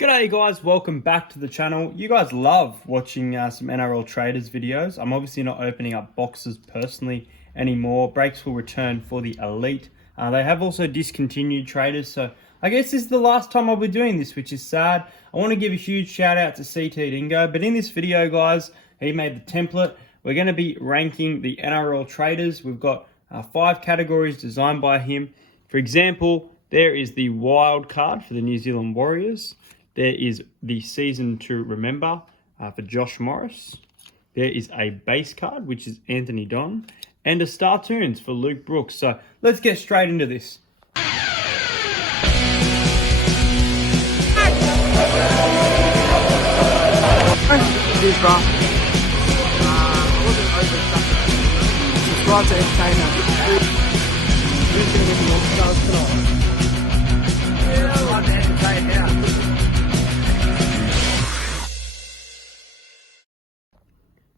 G'day guys, welcome back to the channel. You guys love watching some NRL traders videos. I'm obviously not opening up boxes personally anymore. Breaks will return for the elite. They have also discontinued traders, so I guess this is the last time I'll be doing this, which is sad. I want to give a huge shout out to CT Dingo, but in this video guys, he made the template. We're going to be ranking the NRL traders. We've got 5 categories designed by him. For example, there is the wild card for the New Zealand Warriors. There is the season to remember for Josh Morris. There is a base card, which is Anthony Don, and a Star Tunes for Luke Brooks. So let's get straight into this. Subscribe to Entertainer. Who's going to win the All-Stars tonight? Yeah, I like to entertain now.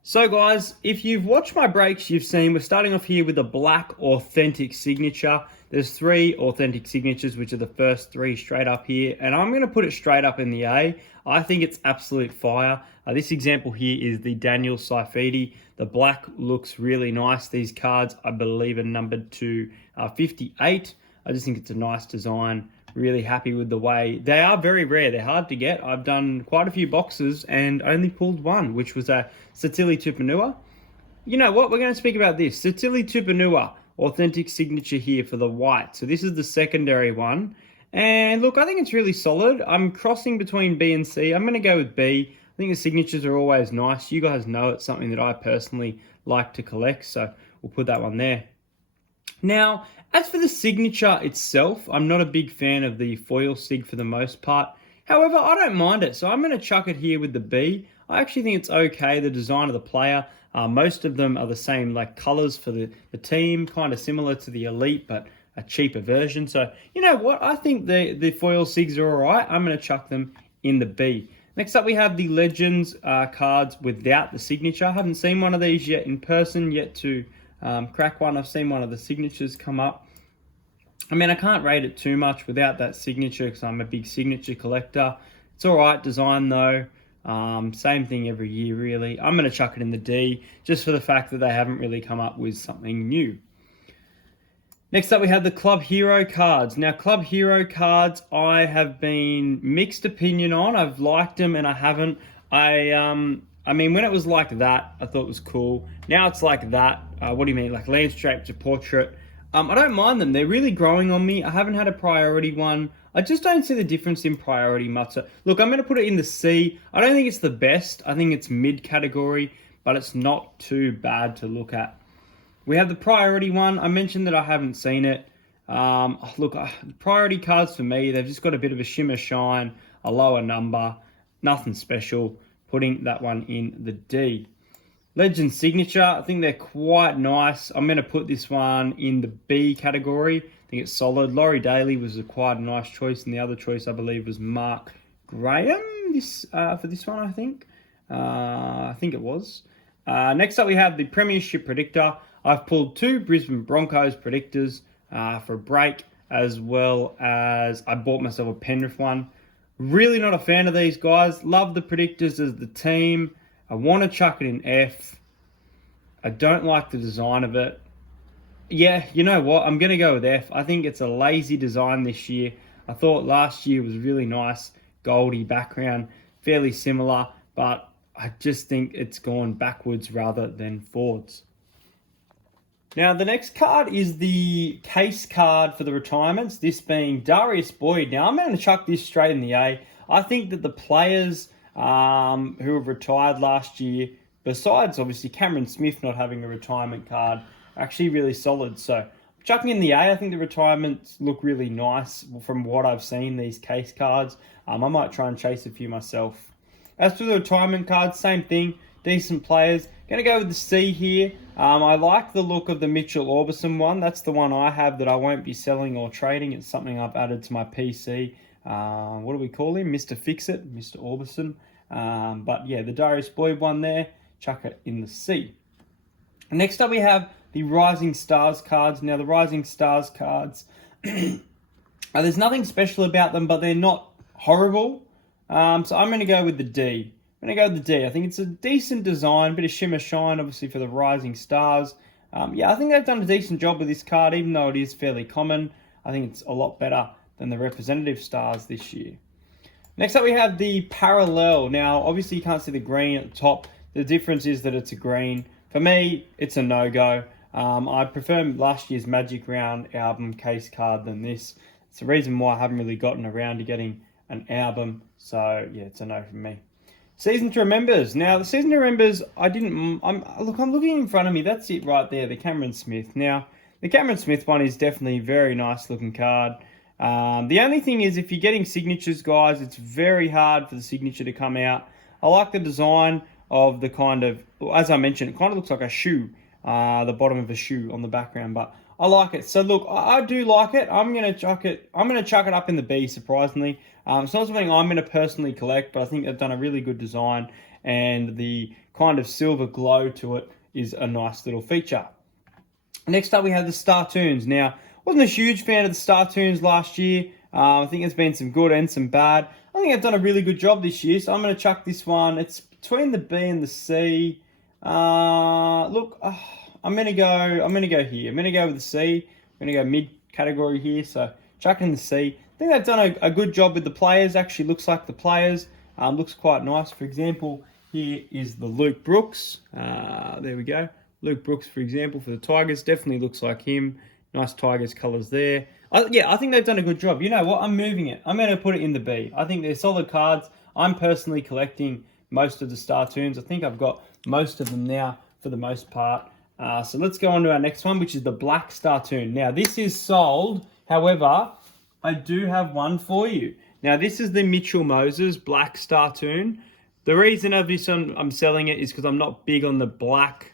So guys, if you've watched my breaks, you've seen we're starting off here with a black authentic signature. There's 3 authentic signatures, which are the first 3 straight up here. And I'm going to put it straight up in the A. I think it's absolute fire. This example here is the Daniel Saifidi. The black looks really nice. These cards, I believe, are numbered to 58. I just think it's a nice design. Really happy with the way. They are very rare. They're hard to get. I've done quite a few boxes and only pulled one, which was a Satili Tupanua. You know what? We're going to speak about this. Satili Tupanua, authentic signature here for the white. So this is the secondary one. And look, I think it's really solid. I'm crossing between B and C. I'm going to go with B. I think the signatures are always nice. You guys know it's something that I personally like to collect. So we'll put that one there. Now, as for the signature itself, I'm not a big fan of the foil sig for the most part. However, I don't mind it, so I'm going to chuck it here with the B. I actually think it's okay, the design of the player. Most of them are the same like colors for the team, kind of similar to the elite, but a cheaper version. So, you know what? I think the foil sigs are all right. I'm going to chuck them in the B. Next up, we have the Legends cards without the signature. I haven't seen one of these yet in person, yet to crack one. I've seen one of the signatures come up. I mean, I can't rate it too much without that signature because I'm a big signature collector. It's all right design though. Same thing every year really. I'm going to chuck it in the D just for the fact that they haven't really come up with something new. Next up, we have the Club Hero cards. Now, Club Hero cards, I have been mixed opinion on. I've liked them and I haven't. I mean, when it was like that, I thought it was cool. Now it's like that. What do you mean? Like landscape to portrait. I don't mind them. They're really growing on me. I haven't had a priority one. I just don't see the difference in priority much. Look, I'm going to put it in the C. I don't think it's the best. I think it's mid category, but it's not too bad to look at. We have the priority one. I mentioned that I haven't seen it. Look, priority cards for me, they've just got a bit of a shimmer shine, a lower number, nothing special. Putting that one in the D. Legend signature, I think they're quite nice. I'm going to put this one in the B category. I think it's solid. Laurie Daly was quite a nice choice, and the other choice I believe was Mark Graham for this one, I think. I think it was. Next up, we have the Premiership Predictor. I've pulled 2 Brisbane Broncos predictors for a break, as well as I bought myself a Penrith one. Really not a fan of these guys. Love the predictors as the team. I want to chuck it in F. I don't like the design of it. Yeah, you know what? I'm going to go with F. I think it's a lazy design this year. I thought last year was really nice. Goldie background, fairly similar, but I just think it's gone backwards rather than forwards. Now, the next card is the case card for the retirements, this being Darius Boyd. Now, I'm going to chuck this straight in the A. I think that the players who have retired last year, besides obviously Cameron Smith not having a retirement card, are actually really solid. So, chucking in the A, I think the retirements look really nice from what I've seen, these case cards. I might try and chase a few myself. As for the retirement cards, same thing. Decent players. Going to go with the C here. I like the look of the Mitchell Orbison one. That's the one I have that I won't be selling or trading. It's something I've added to my PC. What do we call him? Mr. Fix-It, Mr. Orbison. But yeah, the Darius Boyd one there. Chuck it in the C. Next up we have the Rising Stars cards. Now the Rising Stars cards, there's nothing special about them, but they're not horrible. So I'm going to go with the D. I'm going to go with the D. I think it's a decent design, bit of shimmer shine, obviously for the rising stars. Yeah, I think they've done a decent job with this card, even though it is fairly common. I think it's a lot better than the representative stars this year. Next up, we have the parallel. Now, obviously, you can't see the green at the top. The difference is that it's a green. For me, it's a no-go. I prefer last year's Magic Round album case card than this. It's the reason why I haven't really gotten around to getting an album. So, yeah, it's a no from me. Season to Remembers. Now, the Season to Remembers, I'm looking in front of me. That's it right there, the Cameron Smith. Now, the Cameron Smith one is definitely a very nice looking card. The only thing is, if you're getting signatures, guys, it's very hard for the signature to come out. I like the design of the kind of, as I mentioned, it kind of looks like a shoe, the bottom of a shoe on the background, but I like it. So look, I do like it. I'm gonna chuck it up in the B, surprisingly. It's not something I'm gonna personally collect, but I think they've done a really good design, and the kind of silver glow to it is a nice little feature. Next up, we have the Startoons. Now, wasn't a huge fan of the Startoons last year. I think there's been some good and some bad. I think I've done a really good job this year, so I'm going to chuck this one. It's between the B and the C. I'm going to go here. I'm going to go with the C. I'm going to go mid category here, so chucking the C. I think they've done a good job with the players. Actually looks like the players. Looks quite nice. For example, here is the Luke Brooks. There we go. Luke Brooks, for example, for the Tigers. Definitely looks like him. Nice Tigers colours there. I think they've done a good job. You know what? I'm moving it. I'm going to put it in the B. I think they're solid cards. I'm personally collecting most of the Startoons. I think I've got most of them now for the most part. So let's go on to our next one, which is the Black Startoon. Now, this is sold. However, I do have one for you. Now, this is the Mitchell Moses Black Startoon. The reason of this I'm selling it is because I'm not big on the black.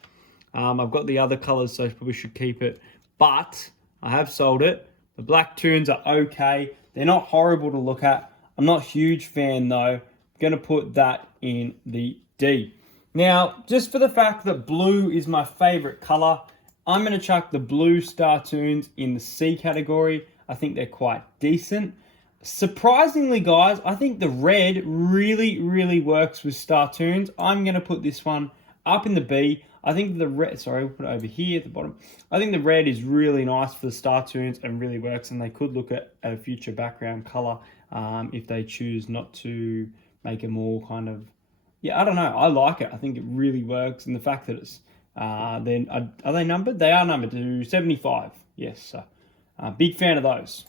I've got the other colours, so I probably should keep it. But I have sold it. The black toons are okay. They're not horrible to look at. I'm not a huge fan though. I'm going to put that in the D. Now, just for the fact that blue is my favourite colour, I'm going to chuck the blue Startoons in the C category. I think they're quite decent. Surprisingly, guys, I think the red really, really works with Startoons. I'm going to put this one up in the B. I think the red, sorry, we'll put it over here at the bottom. I think the red is really nice for the Startoons and really works, and they could look at a future background colour if they choose not to make it more kind of, I don't know. I like it. I think it really works, and the fact that it's, are they numbered? They are numbered to 75. Yes, so big fan of those.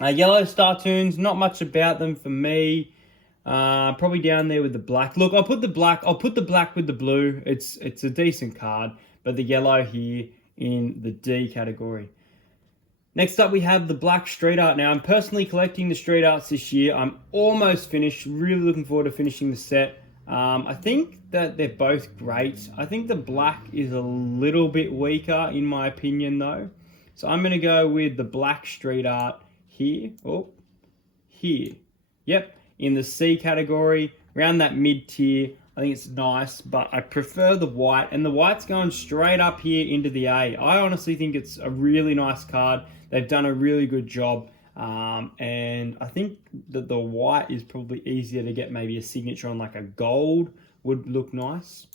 Yellow Startoons, not much about them for me. Probably down there with the black. Look, I'll put the black with the blue. It's a decent card, but the yellow here in the D category. Next up, we have the black street art. Now, I'm personally collecting the street arts this year. I'm almost finished. Really looking forward to finishing the set. I think that they're both great. I think the black is a little bit weaker in my opinion though. So I'm going to go with the black street art here. Oh, here. Yep. In the C category, around that mid tier. I think it's nice, but I prefer the white, and the white's going straight up here into the A. I honestly think it's a really nice card. They've done a really good job, and I think that the white is probably easier to get. Maybe a signature on like a gold would look nice.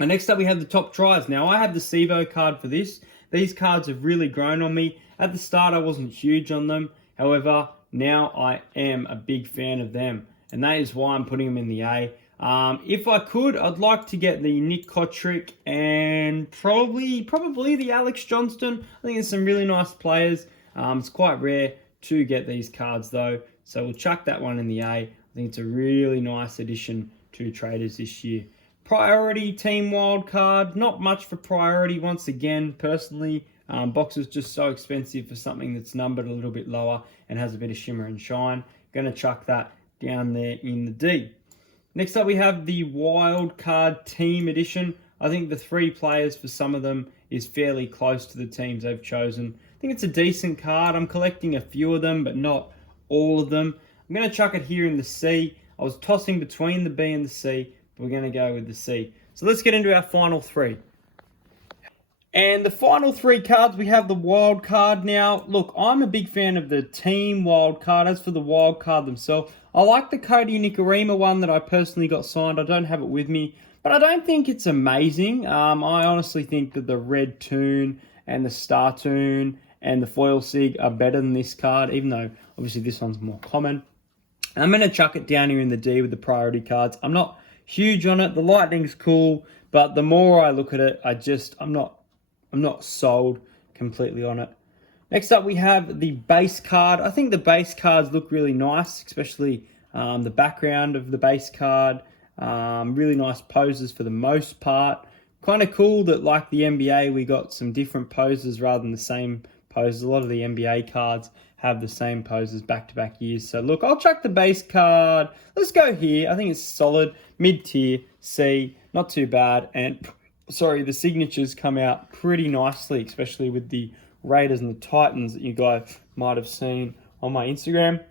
And next up we have the top tries. Now I have the Sevo card for this. These cards have really grown on me. At the start I wasn't huge on them. However, now I am a big fan of them, and that is why I'm putting them in the A. If I could, I'd like to get the Nick Kotrick and probably the Alex Johnston. I think there's some really nice players. It's quite rare to get these cards though, so we'll chuck that one in the A. I think it's a really nice addition to traders this year. Priority Team Wildcard, not much for priority once again, personally. Box is just so expensive for something that's numbered a little bit lower and has a bit of shimmer and shine. Going to chuck that down there in the D. Next up, we have the Wild Card Team Edition. I think the 3 players for some of them is fairly close to the teams they've chosen. I think it's a decent card. I'm collecting a few of them, but not all of them. I'm going to chuck it here in the C. I was tossing between the B and the C, but we're going to go with the C. So let's get into our final 3. And the final 3 cards, we have the wild card. Now, look, I'm a big fan of the team wild card. As for the wild card themselves, I like the Cody Nikorima one that I personally got signed. I don't have it with me, but I don't think it's amazing. I honestly think that the red toon and the star toon and the foil sig are better than this card, even though obviously this one's more common. I'm going to chuck it down here in the D with the priority cards. I'm not huge on it. The lightning's cool, but the more I look at it, I'm not sold completely on it. Next up, we have the base card. I think the base cards look really nice, especially the background of the base card. Really nice poses for the most part. Kind of cool that, like the NBA, we got some different poses rather than the same poses. A lot of the NBA cards have the same poses back-to-back years. So look, I'll chuck the base card. Let's go here. I think it's solid, mid-tier, C, not too bad. And sorry, the signatures come out pretty nicely, especially with the Raiders and the Titans that you guys might have seen on my Instagram.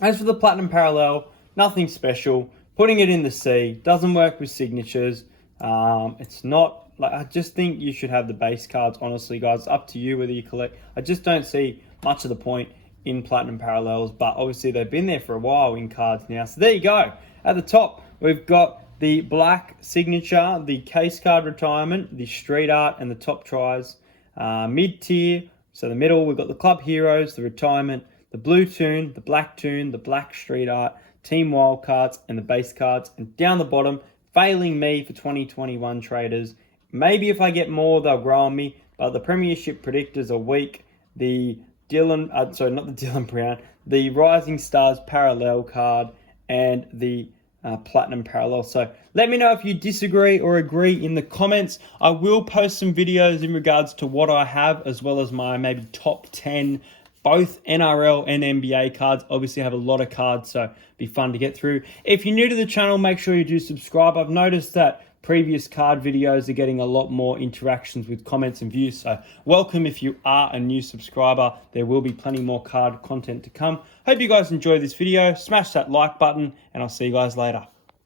As for the Platinum Parallel, nothing special. Putting it in the C, doesn't work with signatures. It's not, like, I just think you should have the base cards, honestly, guys. It's up to you whether you collect. I just don't see much of the point in Platinum Parallels, but obviously they've been there for a while in cards now. So there you go. At the top, we've got the black signature, the case card retirement, the street art, and the top tries. Mid-tier, so the middle, we've got the club heroes, the retirement, the blue toon, the black street art, team wildcards, and the base cards. And down the bottom, failing me for 2021 traders. Maybe if I get more, they'll grow on me, but the premiership predictors are weak. The not the Dylan Brown, the Rising Stars parallel card, and the Platinum Parallel. So let me know if you disagree or agree in the comments. I will post some videos in regards to what I have, as well as my maybe top 10, both NRL and NBA cards. Obviously I have a lot of cards, so it'll be fun to get through. If you're new to the channel, make sure you do subscribe. I've noticed that previous card videos are getting a lot more interactions with comments and views, so welcome if you are a new subscriber. There will be plenty more card content to come. Hope you guys enjoyed this video. Smash that like button, and I'll see you guys later.